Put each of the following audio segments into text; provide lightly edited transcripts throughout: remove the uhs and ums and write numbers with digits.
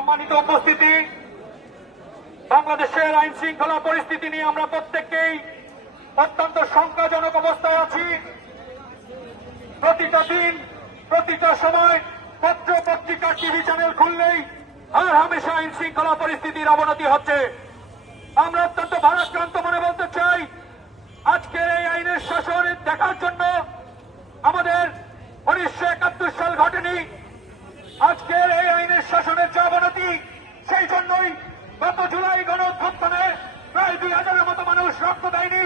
সম্মানিত উপস্থিতি, বাংলাদেশের আইন শৃঙ্খলা পরিস্থিতি নিয়ে আমরা প্রত্যেককেই অত্যন্ত শঙ্কাজনক অবস্থায় আছি। প্রতিটা দিন, প্রতিটা সময় পত্র পত্রিকা, টিভি চ্যানেল খুললেই আর হামেশা আইন শৃঙ্খলা পরিস্থিতির অবনতি হচ্ছে। আমরা অত্যন্ত ভারাক্রান্ত মনে বলতে চাই, আজকের এই আইনের শাসন দেখার জন্য আমাদের 1971 সাল ঘটেনি। আজকের এই আইনের শাসনের যে অবনতি, সেই জন্যই গত জুলাই গণঅভ্যুত্থানে প্রায় 2000-এর মতো মানুষ রক্ত দেয়নি,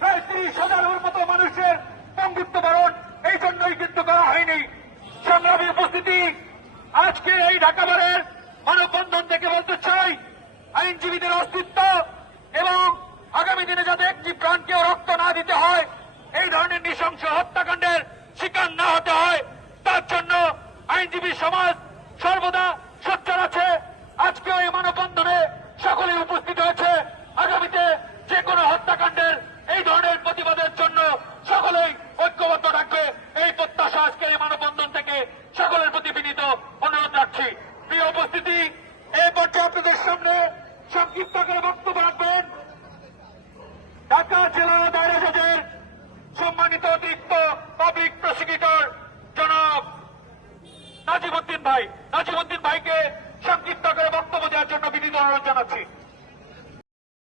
প্রায় 30,000-এর মতো মানুষের বন্ধুত্ববরণ এই জন্যই কিন্তু করা হয়নি। সংগ্রামী উপস্থিতি, আজকে এই ঢাকা বারের মানববন্ধন থেকে বলতে চাই, আইনজীবীদের অস্তিত্ব এবং আগামী দিনে যাতে একটি প্রাণকেও রক্ত না দিতে হয়, এই ধরনের নৃশংস হত্যাকাণ্ডের শিকার না হতে হয়, তার জন্য আইনজীবী সমাজ সর্বদা সোচ্চার আছে। আজকেও এই মানববন্ধনে সকলেই উপস্থিত হয়েছে। আগামীতে যে কোনো হত্যাকাণ্ডের এই ধরনের প্রতিবাদের জন্য সকলেই ঐক্যবদ্ধ থাকবে, এই প্রত্যাশা আজকের এই মানববন্ধন থেকে সকলের প্রতি বিনীত অনুরোধ রাখছি। প্রিয় উপস্থিতি, এই পর্যায়ে আপনাদের সামনে সংক্ষিপ্ত করে বক্তব্য রাখবেন ঢাকা জেলা দায়রা জজের সম্মানিত অতিরিক্ত পাবলিক প্রসিকিউটর জনাব নাজিম উদ্দিন ভাই। নাজিম উদ্দিন ভাইকে সংক্ষিপ্ত করে বক্তব্য দেওয়ার জন্য বিনীত অনুরোধ জানাচ্ছি।